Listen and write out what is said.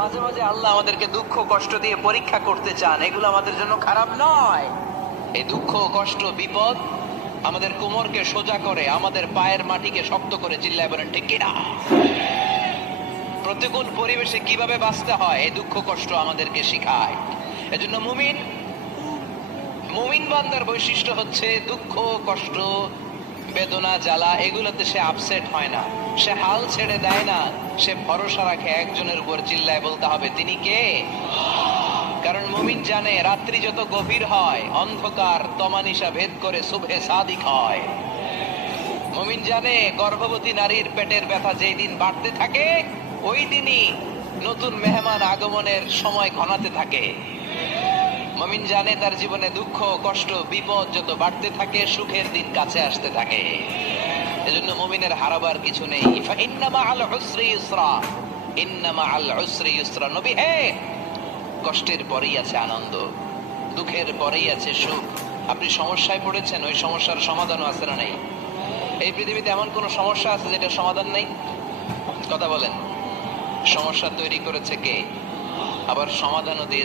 মাঝে মাঝে আল্লাহ আমাদেরকে দুঃখ কষ্ট দিয়ে পরীক্ষা করতে চান, এগুলো আমাদের জন্য খারাপ নয়। এই দুঃখ কষ্ট বিপদ আমাদের কোমরকে সোজা করে, আমাদের পায়ের মাটিকে শক্ত করে। চিল্লায় বলেন ঠিক কিনা? প্রতিকূল পরিবেশে কিভাবে বাঁচতে হয় এই দুঃখ কষ্ট আমাদেরকে শিখায়। এজন্য মুমিন বান্দার বৈশিষ্ট্য হচ্ছে দুঃখ কষ্ট বেদনা জ্বালা এগুলোতে সে আপসেট হয় না, সে হাল ছেড়ে দেয় না, সে ভরসা রাখে একজনের উপর। চিল্লায় বলতে হবে তিনি কে? কারণ মুমিন জানে রাত্রি যত গভীর হয় অন্ধকার তমানিসা ভেদ করে সুবহে সাদিক হয়। মুমিন জানে গর্ভবতী নারীর পেটের ব্যথা যেই দিন বাড়তে থাকে ওই দিনই নতুন মেহমান আগমনের সময় ঘনাতে থাকে। মুমিন জানে তার জীবনে দুঃখ কষ্ট বিপদ যত বাড়তে থাকে সুখের দিন কাছে আসতে থাকে। এজন্য মুমিনের হারাবার কিছু নেই। ইন্না মাআল উসরি ইউসরা, ইন্না মাআল উসরি ইউসরা। নবী হে, কষ্টের পরেই আছে আনন্দ, দুঃখের পরেই আছে সুখ। আপনি সমস্যায় পড়েছেন, ওই সমস্যার সমাধানও আছে না নেই? এই পৃথিবীতে এমন কোন সমস্যা আছে যেটা সমাধান নেই? কথা বলেন। সমস্যা তৈরি করেছে কে? আবার সমাধানও দিয়েছে